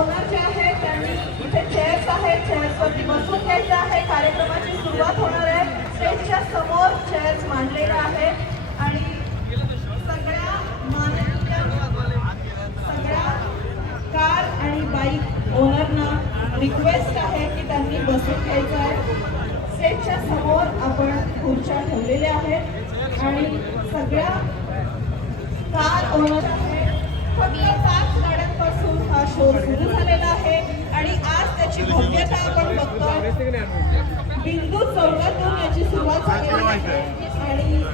Owner जे आहेत त्यांनी इथे चेअर्स आहेत चेअर्सवरती बसून घ्यायचं आहे. कार्यक्रमाची सुरुवात होणार आहे. स्टेजच्या समोर चेअर्स मांडलेल्या आहेत. आणि सगळ्या माननीय सगळ्या कार आणि बाईक ओनरना रिक्वेस्ट आहे की त्यांनी बसून घ्यायचं आहे. स्टेजच्या समोर आपण खुर्च्या ठेवलेल्या आहेत. आणि सगळ्या कार ओनर आहे फक्त पाच गाड्यांपासून हा शो सुरू झालेला आहे आणि आज त्याची भव्यता आपण बघतो बिंदू चौकातून याची सुरुवात झालेली आहे. आणि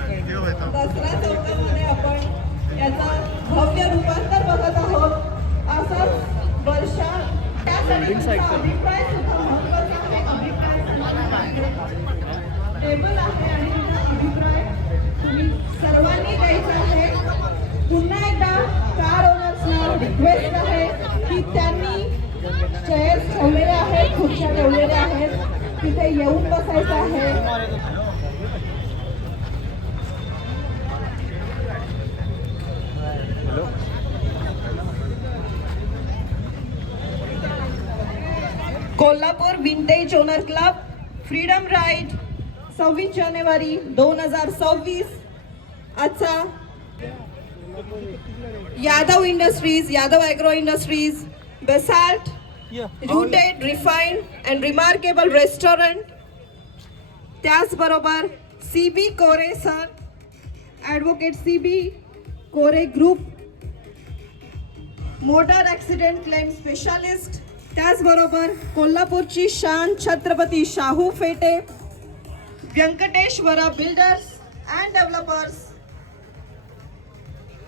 दसरा चौकामध्ये आपण याचा भव्य रूपांतर बघत आहोत. असंच वर्षा त्यासाठी अभिप्राय येऊन बसायचं आहे. Kolhapur vintage owner club freedom ride सव्वीस जानेवारी दोन हजार सव्वीस. आजचा Yadav industries Yadav agro industries basalt rooted refine and remarkable restaurant त्याचबरोबर C B Kore sir advocate C B Kore group motor accident claim specialist त्याचबरोबर कोल्हापूरची शान छत्रपती शाहू फेटे. व्यंकटेश्वरा बिल्डर्स अँड डेव्हलपर्स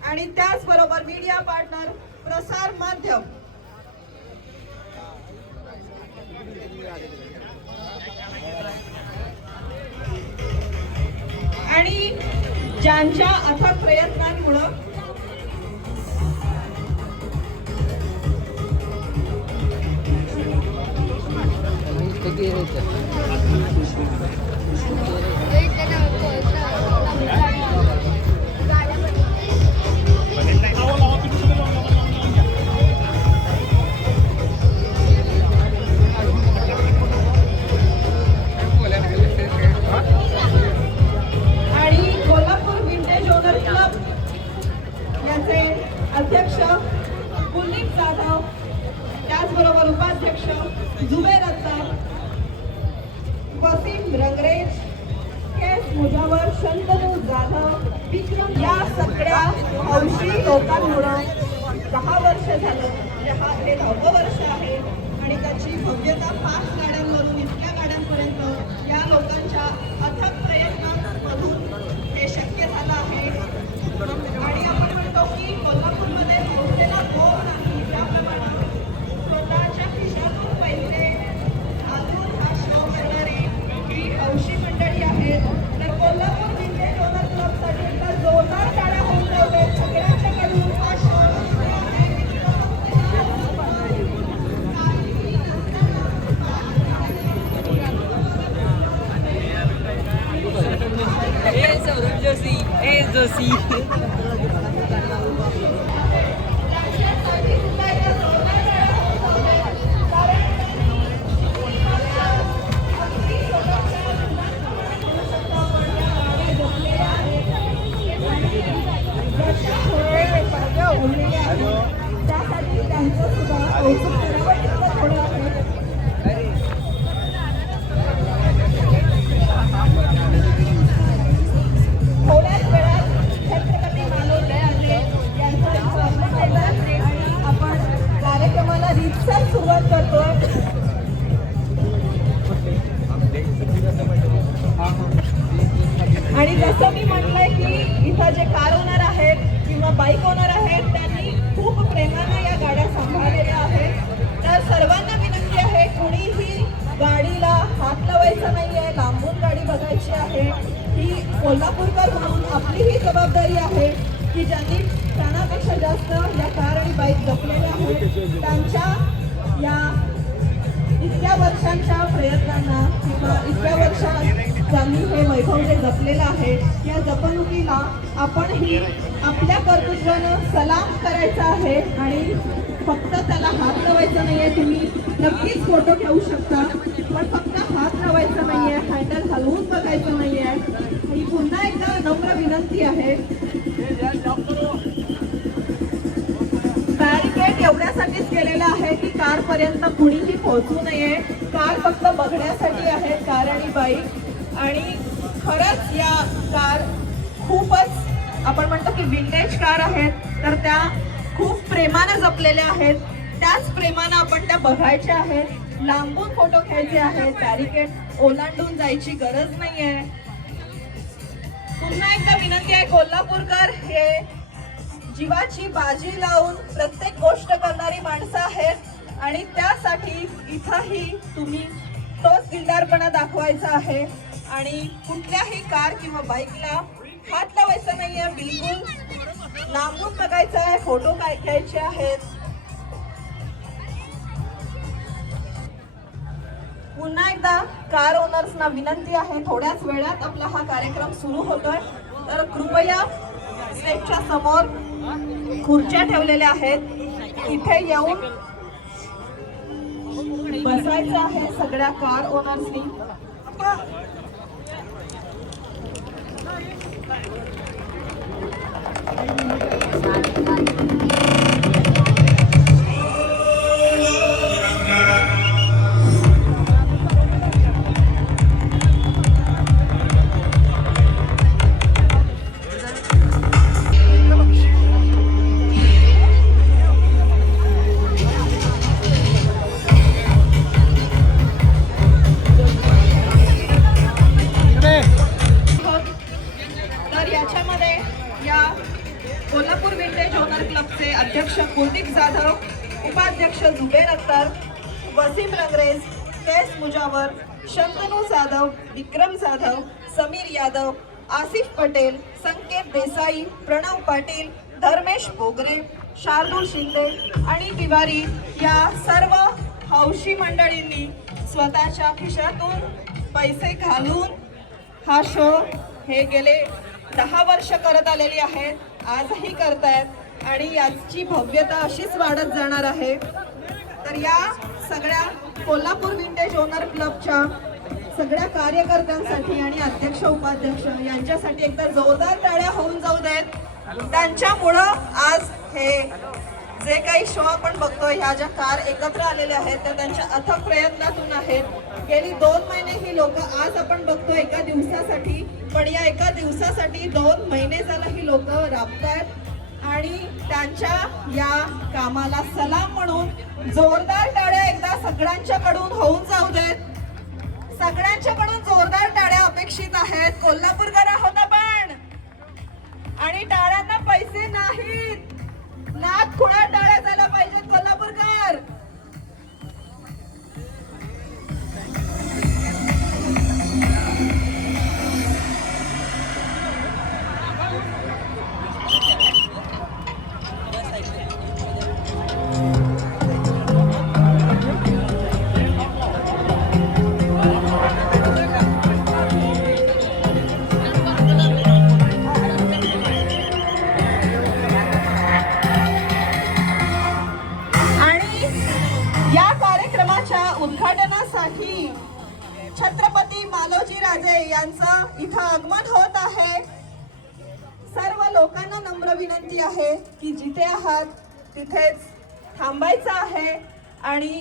आणि त्याचबरोबर मीडिया पार्टनर प्रसार माध्यम. आणि ज्यांच्या अथक प्रयत्नांमुळं वसीम रंगरेज केस मुजावर शंतनू जाधव विक्रम या सगळ्या हौशी लोकांमुळं दहा वर्ष झालं. म्हणजे हा हे दहावं वर्ष आहे आणि त्याची भव्यता पाच गाड्यांवरून इतक्या गाड्यांपर्यंत eso sí. कोल्हापूरकर म्हणून आपली ही जबाबदारी आहे की ज्यांनी प्राणापेक्षा जास्त या कार आणि बाईक जपलेल्या आहेत. त्यांच्या या इतक्या वर्षांच्या प्रयत्नांना किंवा इतक्या वर्षात ज्यांनी हे वैभव जे जपलेलं आहे या जपणुकीला आपणही आपल्या कर्तृत्वानं सलाम करायचा आहे आणि फक्त त्याला हात लावायचा आहे तुम्ही. नक्कीच फोटो घेऊ शकता. पण फक्त हात लावायचा नाहीये हँडल हलवून बघायचं नाहीये. ही पुन्हा एकदा नम्र विनंती आहे. बॅरिकेड एवढ्यासाठीच केलेलं आहे की कार पर्यंत कुणीही पोहोचू नये. कार फक्त बघण्यासाठी आहे कार आणि बाईक आणि खरंच या कार खूपच आपण म्हणतो की विंटेज कार आहेत तर त्या खूप प्रेमानं जपलेल्या आहेत. त्याच प्रेमानं आपण त्या बघायच्या आहेत. लांबून फोटो घ्यायचे आहेत. बॅरिकेड ओलांडून जायची गरज नाहीये. पुन्हा एकदा विनंती आहे कोल्हापूरकर हे जीवाची बाजी लावून प्रत्येक गोष्ट करणारी माणसं आहेत. आणि त्यासाठी इथंही तुम्ही तोच दिलदारपणा दाखवायचा आहे. आणि कुठल्याही कार किंवा बाईकला हात लावायचा नाहीये. बिलकुल लांबून बघायचं आहे फोटो काय घ्यायचे आहेत. पुन्हा एकदा कार ओनर्सना विनंती आहे थोड्याच वेळात आपला हा कार्यक्रम सुरू होतोय. तर कृपया स्टेजच्या समोर खुर्च्या ठेवलेल्या आहेत. इथे येऊन बसायचं आहे सगळ्या कार ओनर्सनी तर अध्यक्ष जुबेर अख्तर वसीम रंगरेज केस मुजावर शंतनू जाधव विक्रम जाधव समीर यादव आसिफ पटेल संकेत देसाई प्रणव पाटील धर्मेश बोगरे शार्दूल शिंदे आणि तिवारी या सर्व हौशी मंडळींनी स्वतःच्या खिशातून पैसे घालून हा शो हे गेले दहा वर्ष करत आलेली आहेत. आजही करतायत. आणि याची भव्यता अशीच वाढत जाणार आहे. तर या सगळ्या कोल्हापूर विंटेज ओनर क्लबच्या सगळ्या कार्यकर्त्यांसाठी आणि अध्यक्ष उपाध्यक्ष यांच्यासाठी एकदा जोरदार टाळ्या होऊन जाऊ देत. त्यांच्यामुळं आज हे जे काही शो आपण बघतोय ह्या ज्या कार एकत्र आलेल्या आहेत त्या त्यांच्या अथक प्रयत्नातून आहेत. गेली दोन महिने ही लोक आज आपण बघतो एका दिवसासाठी पण या एका दिवसासाठी दोन महिने झालं ही लोक राबतायत. आणि त्यांच्या या कामाला सलाम म्हणून जोरदार टाळ्या एकदा सगळ्यांच्याकडून होऊन जाऊ देत. सगळ्यांच्याकडून जोरदार टाळ्या अपेक्षित आहेत. कोल्हापूरकर आहोत आपण. आणि टाळ्यांना पैसे नाही. उद्घाटनासाठी छत्रपती मालोजी राजे यांचं इथं आगमन होत आहे. सर्व लोकांना नम्र विनंती आहे की जिथे आहात तिथेच थांबायचं आहे आणि